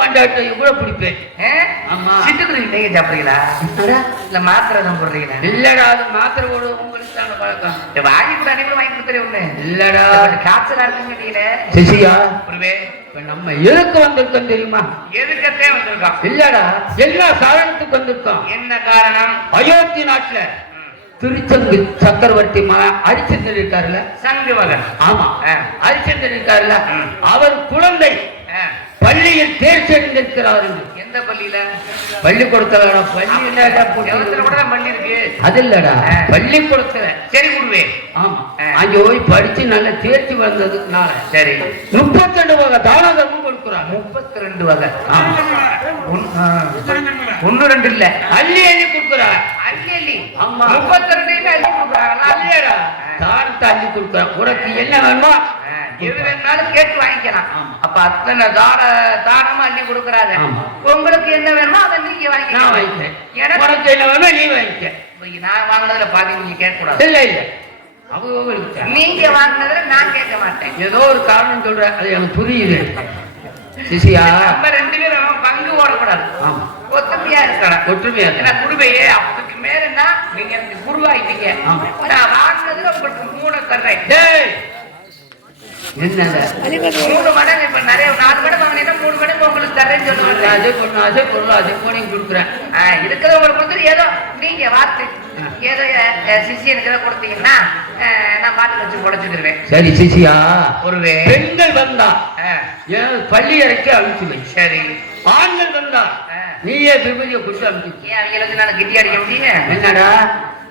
மாண்டாட்ட இவ்வளவு பிடிப்பேன்? ஆமா. சிட்டுக்குருவி நீங்க சாப்பிடுறீங்களா? இல்ல மாத்திரை தான் போடுறீங்களா? இல்லடா அது மாத்திரை போடு உங்களுக்கு தான பழக்கம். இந்த வாங்கி கூட அனைவரும் வாங்கி கொடுத்துறேன் ஒண்ணு. இல்லடா. காய்ச்சலா இருக்குன்னு சொன்னீங்களே. சிசியா குருவே. இப்ப நம்ம எதுக்கு வந்திருக்கோம் தெரியுமா? எதுக்கத்தே வந்திருக்கான் இல்லடா எல்லா காரணத்துக்கு வந்திருக்கோம். என்ன காரணம்? அயோத்தி நாட்டுல திருச்செங்கு சக்கரவர்த்தி மா ஹரிச்சந்திரன் இருக்காருல்ல? சங்கு மகன். ஆமா. ஆ. ஹரிச்சந்திரன் இருக்காருல்ல. அவர் குழந்தை. பள்ளியில் தேர்ச்சி அடைந்திருக்கிறார் என்று. எந்த பள்ளியில? பள்ளிக்கூடத்துல பள்ளி என்னடா போட்டு- செவத்துல கூட தான் பள்ளி இருக்கு? அது இல்லடா. பள்ளிக்கூடத்துல. சரி குருவே. ஆமா. அங்க போய் படிச்சு நல்ல தேர்ச்சி வந்ததுக்குனால சரி. முப்பத்தி வகை தான தர்மம் கொடுக்குறாங்க. முப்பத்தி ரெண்டு வகை. ஆமா. ஒன்- ஆ. ஒண்ணு ரெண்டு இல்ல. அள்ளி அள்ளி கொடுக்குறாங்க. அள்ளி. முப்பத்தி ரெண்டு அள்ளி கொடுக்குறாங்க உனக்கு என்ன வேணுமோ எது வேணாலும் கேட்டு வாங்கிக்கலாம். அப்ப அத்தனை தான தானமா அள்ளி கொடுக்குறாங்க. உங்களுக்கு என்ன வேணுமோ அதை நீங்க வாங்கிக்கலாம். வாங்கிக்கிறேன். எனக்கு என்ன வேணுமோ நீ வாங்கிக்க. நான் வாங்கினதுல பாதி நீங்க கேட்க கூடாது இல்ல. இல்ல தான். நீங்க வாங்கினதுல நான் கேட்க மாட்டேன். ஏதோ ஒரு காரணம் சொல்ற. அது எனக்கு புரியுது. சிசியா நம்ம ரெண்டு பேரும் பங்கு ஓடக்கூடாது ஆமா. ஒத்துமையா இருக்கணும். ஒற்றுமையா. ஏன்னா அதுக்கு மேலன்னா நீங்க எனக்கு குருவாயிட்டீங்க. நான் வாங்கினதுல உங்களுக்கு மூணு தர்றேன். மூணு மடங்கு இப்ப நிறைய நாலு மடங்கு வாங்கினீங்கன்னா மூணு மடங்கு உங்களுக்கு தர்றேன்னு சொல்லுவாங்க. அது பொண்ணு அது பொருள் அது போனையும் கொடுக்குறேன். இருக்கிறத உங்களுக்கு கொடுத்துட்டு ஏதோ நீங்க வார்த்தை ஏதோ சிசியனுக்கு ஏதோ கொடுத்தீங்கன்னா நான் பார்த்து வச்சு உடச்சுக்கிருவேன் சரி சிசியா? ஒருவே பெண்கள் வந்தா பள்ளி அறைக்கு அனுப்பிச்சு சரி. ஆண்கள் வந்தா. நீயே விபதியை கொடுத்து அனுப்பிச்சு. ஏன் அவங்களுக்கு நான் கிட்டி அடிக்க முடியும் என்னடா?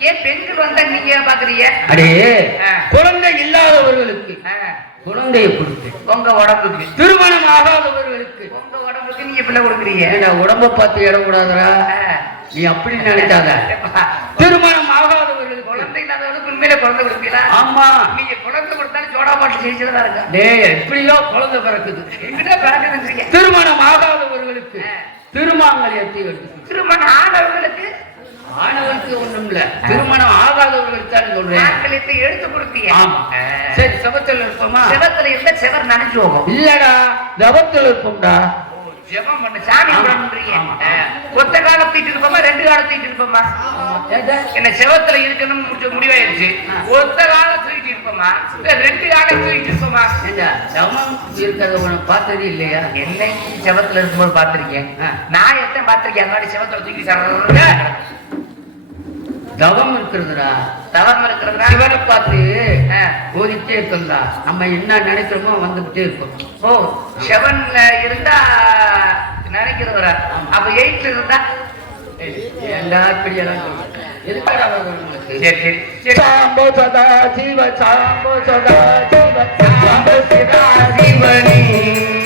ஏன் பெண்கள் வந்தா நீங்க ஏன் பாக்குறீங்க? அடே. குழந்தை இல்லாதவர்களுக்கு குழந்தையை கொடுத்து உங்க உடம்புக்கு. திருமணம் ஆகாதவர்களுக்கு. உங்க உடம்புக்கு நீங்க பிள்ளை கொடுக்குறீங்க. ஏண்டா உடம்ப பார்த்து இடம் கூடாதுடா ஆ. நீ அப்படி நினைக்காத திருமணம் ஆகாதவர்களுக்கு. குழந்தை இல்லாதவங்களுக்கு உண்மையில குழந்தை கொடுப்பீங்களா? ஆமா. நீங்க குழந்தை கொடுத்தாலும் சோடா பாட்டு செஞ்சதா இருக்கா? டேய் எப்படியோ குழந்தை பிறக்குது. எங்கிட்ட பிறக்குதுன்றீங்க. திருமணம் ஆகாதவர்களுக்கு. திருமாங்கல்யத்தை எடுத்து திருமணம் ஆனவங்களுக்கு ஆணவனுக்கு ஒண்ணும் இல்ல திருமணம் ஆகாதவர்களுக்கு தான் சொல்றேன். ஆண்களுக்கு எடுத்து கொடுப்பீங்க ஆமா. சரி சபத்தில் இருப்போமா? செவத்துல இருந்தா செவர் நினைச்சு போகும் இல்லடா தவத்தில் இருப்போம்டா. ஜெபம் பண்ண சாமி. ஒத்த காலம் தூக்கிட்டு இருப்போமா ரெண்டு தூக்கிட்டு இருப்போமா? என்ன செவத்துல இருக்கணும்னு முடிவாயிருச்சு. ஆ. ஒத்த இருப்போமா? இல்ல ரெண்டு காலம் தூக்கிட்டு இருப்போமா? தவம் இருக்கிறத உனக்கு பார்த்தது இல்லையா? என்னைக்கு செவத்துல இருக்கும்போது பார்த்திருக்கேன். நான் எத்தனை பார்த்திருக்கேன். மாதிரி செவத்துல தூக்கி சாப்பிடுறது தவம் இருக்கிறதுடா. தவம் இருக்கிறதுனா சிவனை பார்த்து ஆ. ஓதிட்டே இருக்கா நம்ம என்ன நினைக்கிறோமோ வந்துகிட்டே இருக்கும். ஓ செவன்ல இருந்தா நினைக்கிறவரா? அப்ப எயிட்ல இருந்தா? ஏண்டா இப்படி எல்லாம் சொல்ற? எதுக்குடா வரணும் உனக்கு? சரி சரி சரி சாம்போ சதா சிவ சாம்போ சதா சிவ சாம்போ சதா சிவனி சாம்போ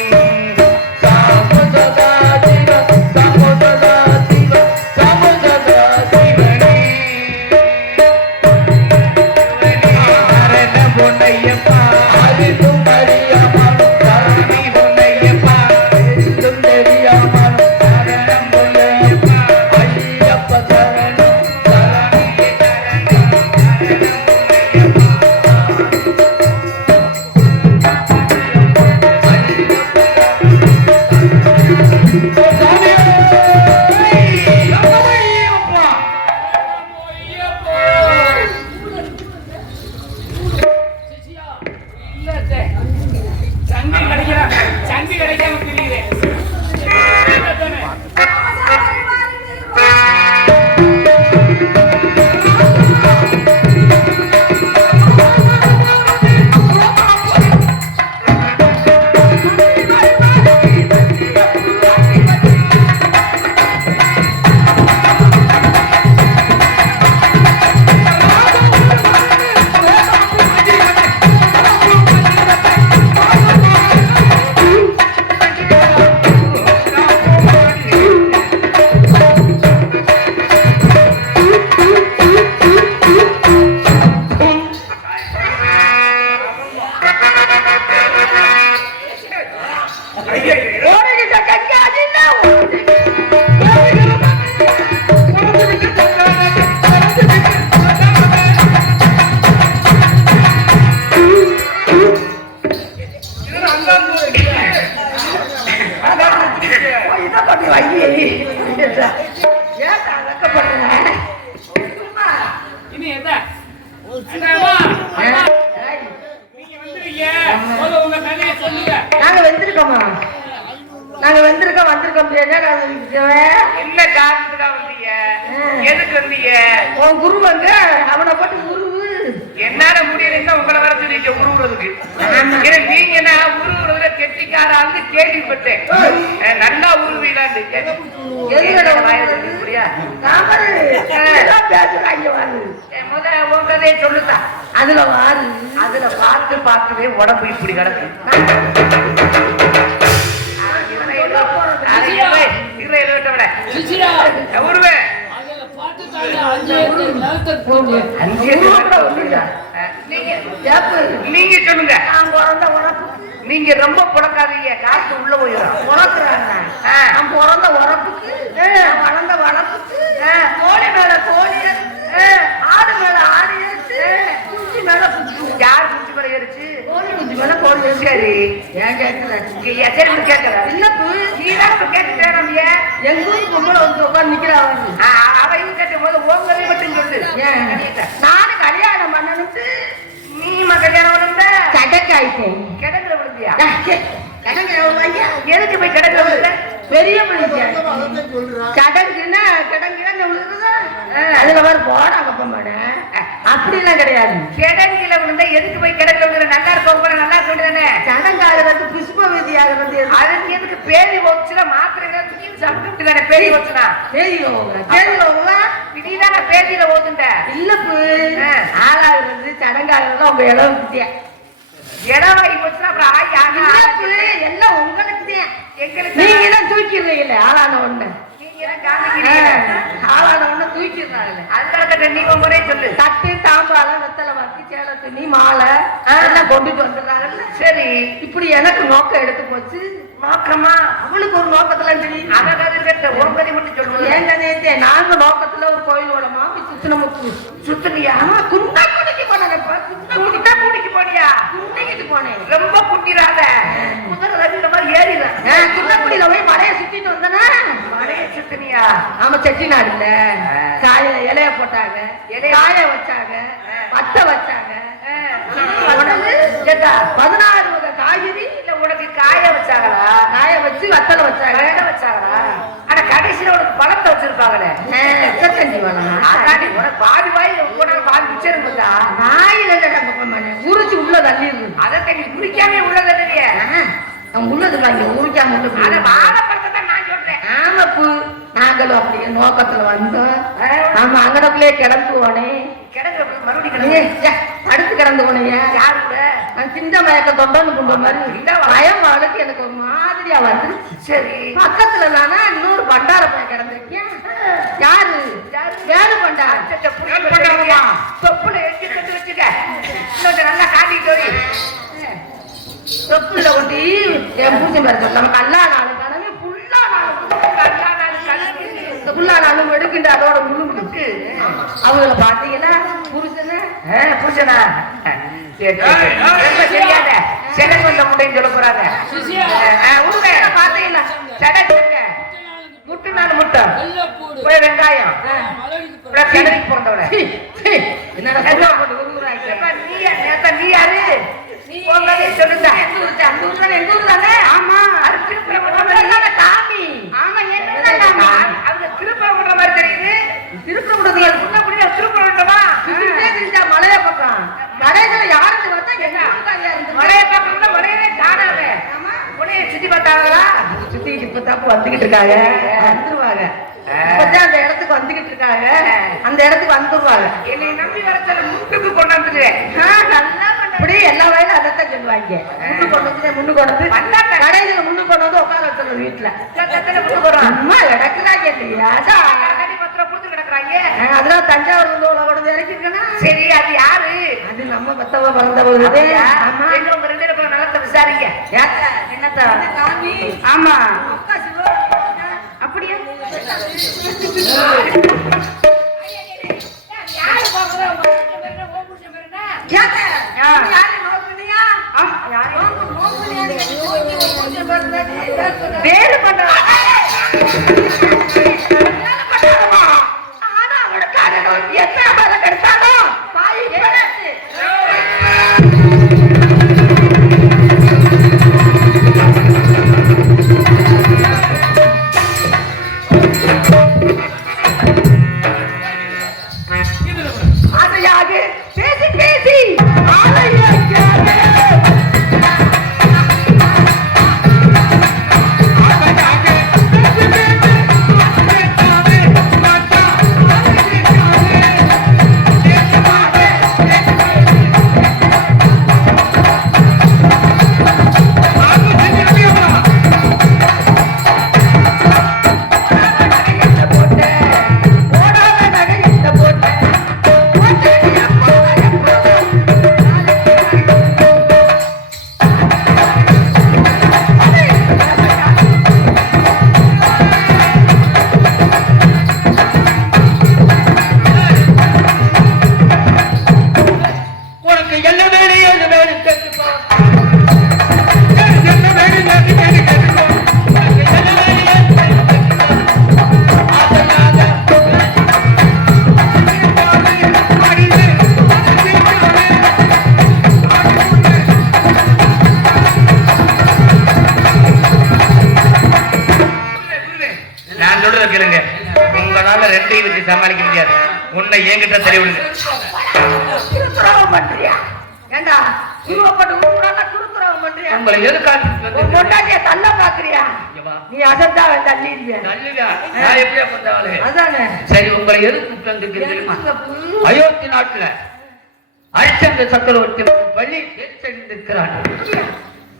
Yeah. நாங்க வந்திருக்கோமா நாங்க வந்திருக்கோம் வந்திருக்கோம் என்ன? என்ன காரணத்துக்காக வந்தீங்க? எதுக்கு வந்தீங்க? உன் குரு வந்து அவனை போட்டு குருவு என்னால முடியலன்னா உங்களை வர சொல்லிட்டு உருவுறதுக்கு நீங்க நான் உருவுறதுல கெட்டிக்காரான்னு கேள்விப்பட்டேன். நல்லா உருவீடான்னு எதுல புரியா தாமரை. எல்லாம் பேசுறாங்க வாரு முத உன் கதையை சொல்லுதா? அதுல வாரு. அதுல பார்த்து பார்க்கவே உடம்பு இப்படி கிடக்கு. நீங்க சொல்லுங்க. நீங்க ரொம்ப புழக்காதீங்க காசு உள்ள போயிடும். நான். பிறந்த உறப்புக்கு வளர்ந்த வளர்ப்புக்கு கோழி மேல கோழி ஆடு மேல ஆடு குஞ்சு மேல குஞ்சு. யார் குச்சி மேல ஏறிச்சு? கோழி குஞ்சு மேல கோழி. சரி. ஏன் கேட்கல? கேட்கல? சின்னப்பு நீதான் இப்ப கேட்டுட்டேன் எங்க பொம்பளை வந்து உட்கார்ந்து நிக்கிறா அவரு. ஆ, அவ இது கேட்டும் போது மட்டும் சொல்லு. ஏன்? நானும் கல்யாணம் பண்ணணும்ட்டு. நீ கல்யாணம் பண்ணுங்க சடக்காயிட்டேன் கிடக்குற விழுந்தியா எதுக்கு போய் கிடக்குற விழுந்த பெரிய மனுஷன் சடங்குன்னா கிடங்குன்னா விழுகுதா அதுல வர போடாங்க போமாடேன் அப்படிலாம் கிடையாது. கிடங்கில விழுந்தா எதுக்கு போய் கிடக்குற விழுந்த? நல்லா இருக்க போற நல்லா சொல்லுதானே சடங்காகிறது புஷ்ப விதி ஆகிறது அதுக்கு எதுக்கு பேதி வச்சுனா மாத்திரை சாப்பிட்டு தானே பேதி வச்சுனா தேதியில தேதியில நீதானே பேதியில ஓதுண்ட இல்லப்பு. ஆளாகிறது சடங்காகிறது உங்க இடம் குட்டியா இடம் வாங்கி போச்சுன்னா அப்புறம் ஆகி ஆகா எல்லாம் உங்களுக்கு தான் எங்களுக்கு நீங்க தான் தூக்கிடுறீங்களே ஆளான ஒண்ணு தான் ஆளான நீ உன் முறையை சொல்லு. தட்டு தாம்பாலம் வெத்தலை வாக்கி சேலை துணி மாலை எல்லாம் கொண்டுட்டு வந்துடுறாங்கல்ல சரி. இப்படி எனக்கு நோக்கம் எடுத்து போச்சு. நோக்கமா? அவளுக்கு ஒரு நோக்கத்துல தெரியும் அத கதை கேட்ட ஒரு கதை மட்டும் சொல்லுங்க ஏன் கதையத்தே நாங்க நோக்கத்துல ஒரு கோயிலோட மாமி சுத்தினமுக்கு சுத்துனியா? ஆமா குண்டா குடிக்கு போனேன் குண்டா கூடிக்கு போனியா? குண்டிக்கிட்டு போனேன். ரொம்ப குட்டிராத. குதிரை ஏறில குண்டக்குடியில போய் மலையை சுத்திட்டு வந்தனா? மழைய சுத்துனியா? ஆமா செட்டிநாடு இல்ல இலைய போட்டாங்க. காய வச்சாங்க. பத்த வச்சாங்க. பதினாறு வகை காய்கறி? இல்ல உனக்கு காய வச்சாங்களா? காய வச்சு வத்தலை வச்சாங்க. கலக்க வச்சாங்களா? ஆனா கடைசியில உனக்கு பழத்தை வச்சிருப்பாங்களே. உனக்கு பாதி வாய் உனக்கு பாதி இருக்குதா? வாயில உரிச்சு உள்ள தள்ளி அதை நீ குடிக்காம உள்ளது இல்லையே அவன் உள்ளது வாங்கி உரிக்காம உள்ள ஆமாப்பு நாங்களும் அப்படியே நோக்கத்துல வந்தோம் ஆமா அங்கனக்குள்ளே கிடந்து போனேன் கிடக்கு மறுபடியும் படுத்து கிடந்து. போனேன் யாரு கூட? நான் சின்ன மயக்க தொண்டன்னு கொண்ட மாதிரி இந்த பயம் அவளுக்கு எனக்கு மாதிரியா வந்துருச்சு சரி. பக்கத்துல நானா இன்னொரு பண்டார பையன் கிடந்திருக்கேன். யாரு? வேறு வச்சிருக்கியா? தொப்புல எட்டி கட்டு வச்சுக்க. நல்லா காட்டிட்டு. தொப்புல ஒட்டி என் பூஜை சொல்ல நம்ம கல்லா நாலு கனவே ஃபுல்லா நாலு நல்லா நாலு கலக்கு. இந்த புல்லா நாளும் எடுக்கின்ற அதோட முழுமுடுக்கு அவங்கள பாத்தீங்கன்னா புருஷனை புருஷனா? தெரியாத. செலவு வந்த முட்டைன்னு சொல்லப் போறாங்க. சுசியா, ஆ, உருவே. பாத்தீங்களா சடை கொடுங்க. முட்டு நாலு முட்டை. போய் வெங்காயம். உருகுறாங்க ஏப்பா, நீ யாரு? சொல்லுங்க. எங்க ஊர் தானே? ஆமா. அது திருப்பரங்குன்றம் உங்க மாதிரி. தானே சாமி. ஆமா, என்னோட சாமி. அவங்க திருப்பரங்குன்றம் மாதிரி தெரியுது. திருப்பரங்குன்றத்துல முன்ன முடிஞ்சா திருப்பரங்குன்றமா? சுத்திட்டே திரிஞ்சா மலைய பக்கம். கடைசியில யாருக்கு பார்த்தா. மலையை பார்க்கணும்னா மலையவே காணாமே. உன்னைய சுத்தி பார்த்தாங்களா? வந்துகிட்டு இருக்காங்க வந்துருவாங்க இப்பதான் அந்த இடத்துக்கு வந்துகிட்டு இருக்காங்க அந்த இடத்துக்கு வந்துருவாங்க என்னை நம்பி வர முட்டுக்கு கொண்டாந்துருவேன். இப்படி எல்லா வயலும் அதைத்தான் சொல்லுவாங்க முன்னு கொண்டு வந்து முன்னு கொண்டு வந்து. கடைசியில முன்னு கொண்டு வந்து உட்கார வச்சிருந்த வீட்டுல முட்டு போறோம். அம்மா இடக்குறாங்க இல்லையா கிடக்குறாங்க. ஆ, அதெல்லாம் தஞ்சாவூர் வந்து உள்ள கொண்டு சரி அது யாரு? அது நம்ம பத்தவ பிறந்த போது அப்படியா? ஆமா எங்க உங்க ரெண்டு பேரும் நலத்தை விசாரிங்க. என்னத்த? ஆமா. அப்படியா? ஏத்த, யாரு கேளுங்க. உங்களால ரெண்டையும் வச்சு சமாளிக்க முடியாது. உன்னை என்கிட்ட தெளிவுங்க உங்களை எதுக்காக தள்ள பாக்குறியா? நீ அசத்தா அதானே. சரி உங்களை எதுக்கு அயோத்தி நாட்டுல அரிச்சந்திர சக்கரவர்த்தி பள்ளி தெரிந்திருக்கிறான்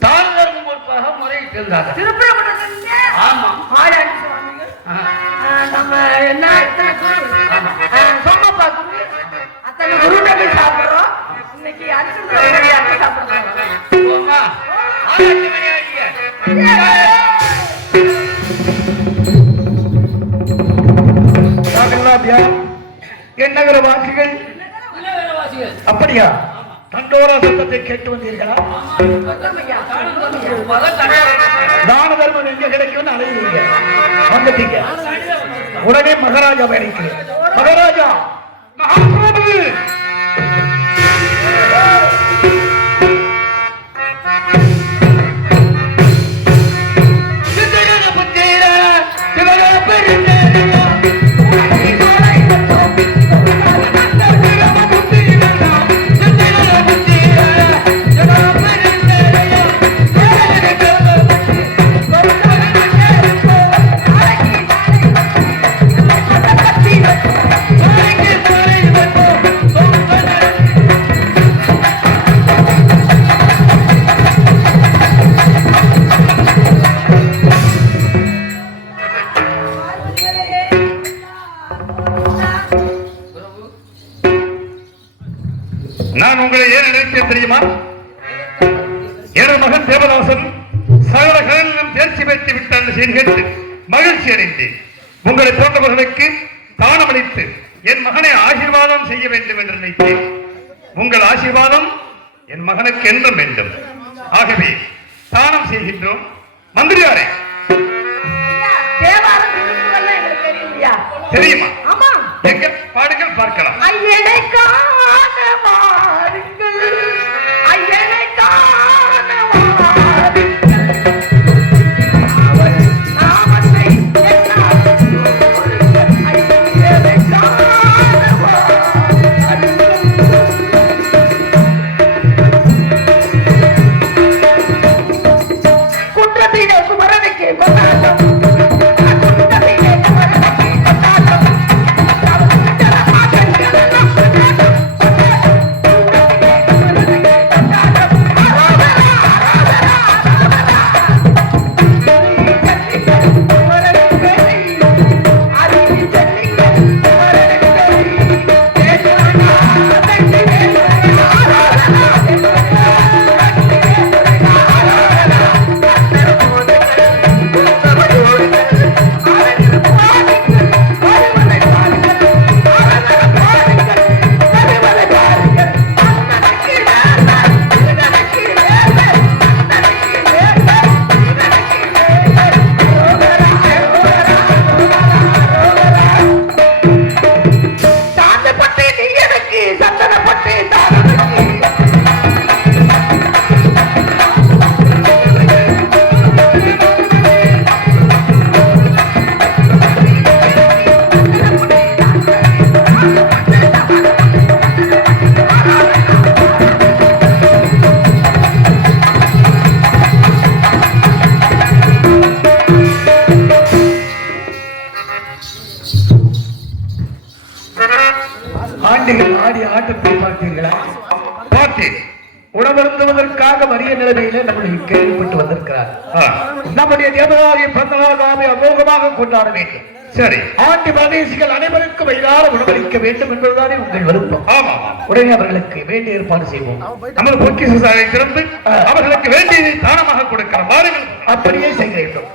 தான தர்மம் பொறுப்பாக அப்படியா தண்டோரா சத்தத்தை கேட்டு வந்தீர்களா? தான தர்மம் எங்க கிடைக்கும் வந்துட்டீங்க. உடனே மகாராஜா அழைக்கிறேன் மகாராஜா மகாபிரபு! ஏன் நினைத்தேன் தெரியுமா? எனது மகன் தேவதாசன் சகல கடலிலும் தேர்ச்சி பெற்று விட்டான் செய்தி கேட்டு மகிழ்ச்சி அடைந்தேன். உங்களை போன்றவர்களுக்கு தானமளித்து என் மகனை ஆசீர்வாதம் செய்ய வேண்டும் என்று நினைத்தேன். உங்கள் ஆசீர்வாதம் என் மகனுக்கு என்றும் வேண்டும். ஆகவே தானம் செய்கின்றோம். மந்திரியாரே. தெரியுமா? எங்க பாடுங்கள் பார்க்கலாம். Thank you. பார்த்தேன் உணவருந்துவதற்காக வறிய நிலைமையில நம்மளுக்கு கேள்விப்பட்டு வந்திருக்கிறார். நம்முடைய தேவதாகிய பிறந்தநாளாவை அமோகமாக கொண்டாட வேண்டும். சரி. ஆண்டி பிரதேசிகள் அனைவருக்கும் வயிறார உணவளிக்க வேண்டும் என்பதுதானே உங்கள் விருப்பம். ஆமா உடனே அவர்களுக்கு வேண்டிய ஏற்பாடு செய்வோம். நமது பொக்கிசாலை திறந்து அவர்களுக்கு வேண்டியதை தானமாக கொடுக்கிறோம் வாருங்கள். அப்படியே வேண்டும்.